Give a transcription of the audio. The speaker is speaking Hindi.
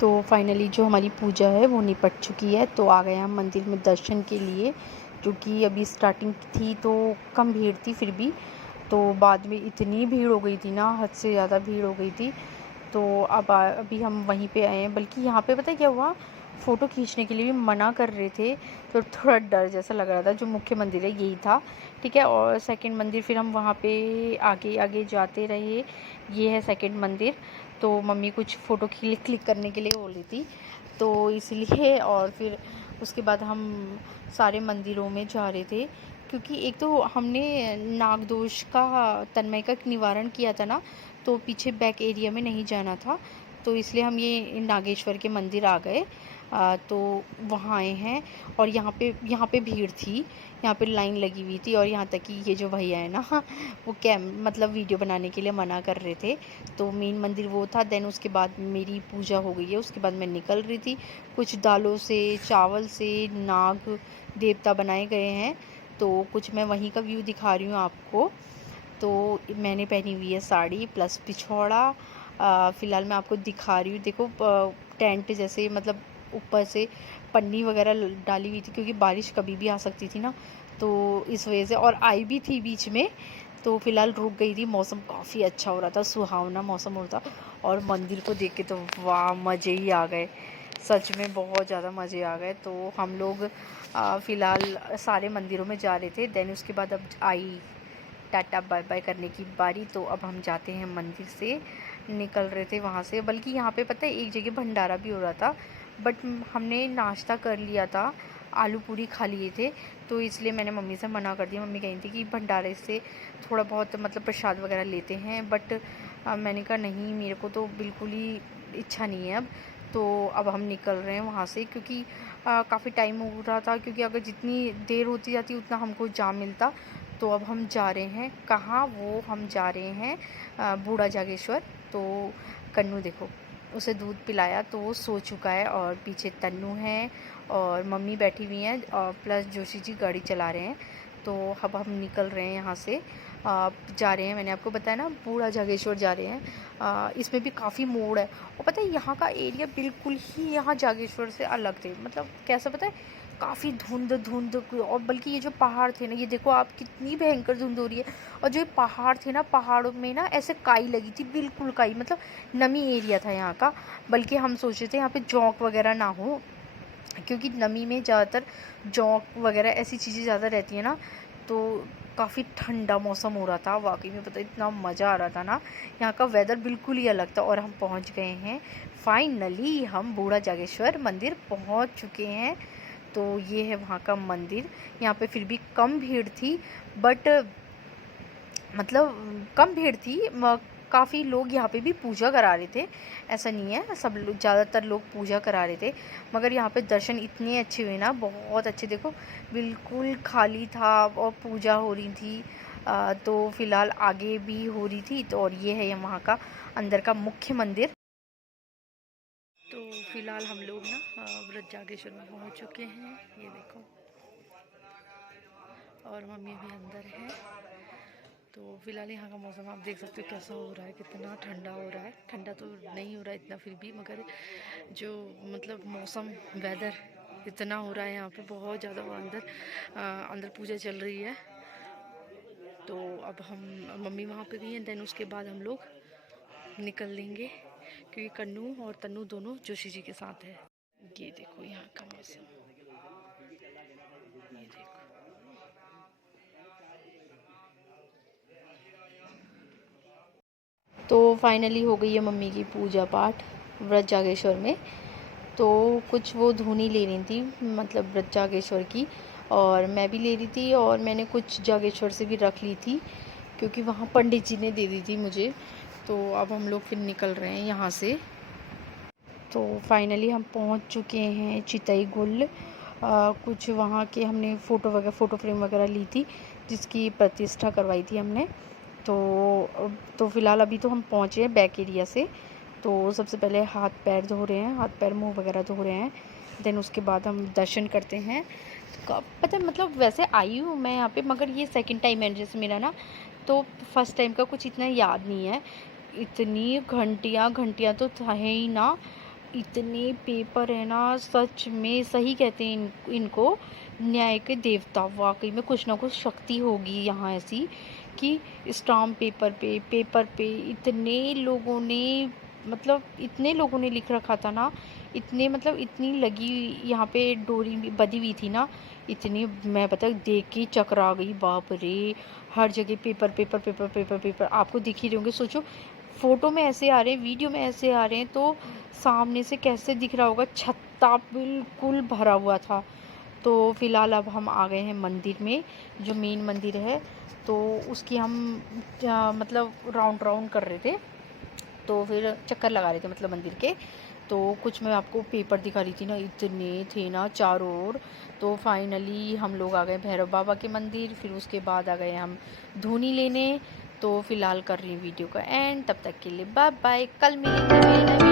तो फाइनली जो हमारी पूजा है वो निपट चुकी है। तो आ गए हम मंदिर में दर्शन के लिए, क्योंकि अभी स्टार्टिंग थी तो कम भीड़ थी, फिर भी तो बाद में इतनी भीड़ हो गई थी ना, हद से ज़्यादा भीड़ हो गई थी। तो अभी हम वहीं पे आए हैं। बल्कि यहाँ पे पता है क्या हुआ, फ़ोटो खींचने के लिए भी मना कर रहे थे, तो थोड़ा डर जैसा लग रहा था। जो मुख्य मंदिर है यही था, ठीक है। और सेकंड मंदिर फिर हम वहाँ पे आगे आगे जाते रहे। ये है सेकंड मंदिर। तो मम्मी कुछ फ़ोटो क्लिक करने के लिए बोल रही थी, तो इसलिए और फिर उसके बाद हम सारे मंदिरों में जा रहे थे, क्योंकि एक तो हमने नागदोष का तन्मय का निवारण किया था ना, तो पीछे बैक एरिया में नहीं जाना था, तो इसलिए हम ये नागेश्वर के मंदिर आ गए। तो वहाँ आए हैं। और यहाँ पे भीड़ थी, यहाँ पे लाइन लगी हुई थी, और यहाँ तक कि ये जो भैया है ना वो मतलब वीडियो बनाने के लिए मना कर रहे थे। तो मेन मंदिर वो था। देन उसके बाद मेरी पूजा हो गई है, उसके बाद मैं निकल रही थी। कुछ दालों से चावल से नाग देवता बनाए गए हैं, तो कुछ मैं वहीं का व्यू दिखा रही हूँ आपको। तो मैंने पहनी हुई है साड़ी प्लस पिछौड़ा। फ़िलहाल मैं आपको दिखा रही हूँ, देखो टेंट जैसे, मतलब ऊपर से पन्नी वगैरह डाली हुई थी, क्योंकि बारिश कभी भी आ सकती थी ना, तो इस वजह से। और आई भी थी बीच में, तो फ़िलहाल रुक गई थी। मौसम काफ़ी अच्छा हो रहा था, सुहावना मौसम हो रहा था। और मंदिर को देख के तो वाह, मज़े ही आ गए, सच में बहुत ज़्यादा मज़े आ गए। तो हम लोग फ़िलहाल सारे मंदिरों में जा रहे थे। देन उसके बाद अब आई टाटा बाय बाय करने की बारी। तो अब हम जाते हैं, मंदिर से निकल रहे थे वहाँ से। बल्कि यहाँ पे पता है एक जगह भंडारा भी हो रहा था, बट हमने नाश्ता कर लिया था, आलू पूरी खा लिए थे, तो इसलिए मैंने मम्मी से मना कर दिया। मम्मी कही थी कि भंडारे से थोड़ा बहुत मतलब प्रसाद वगैरह लेते हैं, बट मैंने कहा नहीं, मेरे को तो बिल्कुल ही इच्छा नहीं है अब। तो अब हम निकल रहे हैं वहाँ से, क्योंकि काफ़ी टाइम हो रहा था, क्योंकि अगर जितनी देर होती जाती उतना हमको जाम मिलता। तो अब हम जा रहे हैं कहाँ, वो हम जा रहे हैं बूढ़ा जागेश्वर। तो कन्नू देखो, उसे दूध पिलाया तो वो सो चुका है, और पीछे तन्नू है और मम्मी बैठी हुई हैं, और प्लस जोशी जी गाड़ी चला रहे हैं। तो अब हम निकल रहे हैं यहाँ से, जा रहे हैं, मैंने आपको बताया ना, बूढ़ा जागेश्वर जा रहे हैं। इसमें भी काफ़ी मोड़ है, और पता है यहाँ का एरिया बिल्कुल ही यहाँ जागेश्वर से अलग थे। मतलब कैसा पता है, काफ़ी धुंध धुंध, और बल्कि ये जो पहाड़ थे ना, ये देखो आप, कितनी भयंकर धुंध हो रही है। और जो ये पहाड़ थे ना, पहाड़ों में ना ऐसे काई लगी थी, बिल्कुल काई, मतलब नमी एरिया था यहाँ का। बल्कि हम सोच रहे थे यहाँ पे जौंक वगैरह ना हो, क्योंकि नमी में ज़्यादातर जौंक वगैरह ऐसी चीज़ें ज़्यादा रहती हैं ना। तो काफ़ी ठंडा मौसम हो रहा था वाकई में, पता इतना मज़ा आ रहा था ना, यहाँ का वेदर बिल्कुल ही अलग था। और हम पहुँच गए हैं फाइनली, हम बूढ़ा जागेश्वर मंदिर पहुँच चुके हैं। तो ये है वहाँ का मंदिर। यहाँ पे फिर भी कम भीड़ थी, बट मतलब कम भीड़ थी, काफ़ी लोग यहाँ पे भी पूजा करा रहे थे। ऐसा नहीं है, सब लोग, ज़्यादातर लोग पूजा करा रहे थे, मगर यहाँ पे दर्शन इतने अच्छे हुए ना, बहुत अच्छे। देखो बिल्कुल खाली था और पूजा हो रही थी। तो फ़िलहाल आगे भी हो रही थी। तो और ये है वहाँ का अंदर का मुख्य मंदिर। तो फ़िलहाल हम लोग ना व्रत जागेश्वर में पहुँच चुके हैं, ये देखो, और मम्मी भी अंदर है। तो फ़िलहाल यहाँ का मौसम आप देख सकते हो कैसा हो रहा है, कितना ठंडा हो रहा है। ठंडा तो नहीं हो रहा है इतना फिर भी, मगर जो मतलब मौसम, वेदर इतना हो रहा है यहाँ पे बहुत ज़्यादा। वो अंदर पूजा चल रही है। तो अब हम, मम्मी वहाँ पे गई हैं, देन उसके बाद हम लोग निकल लेंगे, क्योंकि कन्नू और तन्नू दोनों जोशी जी के साथ है। ये देखो यहाँ का मौसम, ये देखो। तो फाइनली हो गई है मम्मी की पूजा पाठ व्रत जागेश्वर में। तो कुछ वो धुनी ले रही थी, मतलब व्रत जागेश्वर की, और मैं भी ले रही थी, और मैंने कुछ जागेश्वर से भी रख ली थी, क्योंकि वहाँ पंडित जी ने दे दी थी मुझे। तो अब हम लोग फिर निकल रहे हैं यहाँ से। तो फाइनली हम पहुँच चुके हैं चितई गुल। कुछ वहाँ के हमने फ़ोटो फ्रेम वगैरह ली थी, जिसकी प्रतिष्ठा करवाई थी हमने। तो फ़िलहाल अभी तो हम पहुँचे हैं बैक एरिया से। तो सबसे पहले हाथ पैर धो रहे हैं, हाथ पैर मुंह वगैरह धो रहे हैं। देन उसके बाद हम दर्शन करते हैं। पता है, मतलब वैसे आई हूँ मैं यहाँ पे, मगर ये सेकंड टाइम है जैसे मेरा ना, तो फर्स्ट टाइम का कुछ इतना याद नहीं है। इतनी घंटियाँ घंटियाँ तो था ही ना, इतने पेपर है ना, सच में सही कहते हैं इनको न्याय के देवता। वाकई में कुछ ना कुछ शक्ति होगी यहाँ ऐसी कि स्टाम्प पेपर पे इतने लोगों ने, मतलब इतने लोगों ने लिख रखा था ना, इतने मतलब इतनी लगी यहाँ पे डोरी भी बधी हुई थी ना, इतनी मैं पता देख के चकरा गई, बाप रे। हर जगह paper paper paper paper paper आपको दिख ही रहे होंगे। सोचो फोटो में ऐसे आ रहे हैं, वीडियो में ऐसे आ रहे हैं, तो सामने से कैसे दिख रहा होगा। छत्ता बिल्कुल भरा हुआ था। तो फिलहाल अब हम आ गए हैं मंदिर में, जो मेन मंदिर है। तो उसकी हम मतलब राउंड राउंड कर रहे थे, तो फिर चक्कर लगा रहे थे मतलब मंदिर के। तो कुछ मैं आपको पेपर दिखा रही थी ना, इतने थे ना चारों ओर। तो फाइनली हम लोग आ गए भैरव बाबा के मंदिर, फिर उसके बाद आ गए हम धूनी लेने। तो फिलहाल कर रही हूँ वीडियो का एंड, तब तक के लिए बाय बाय, कल मिलेंगे मेरे नए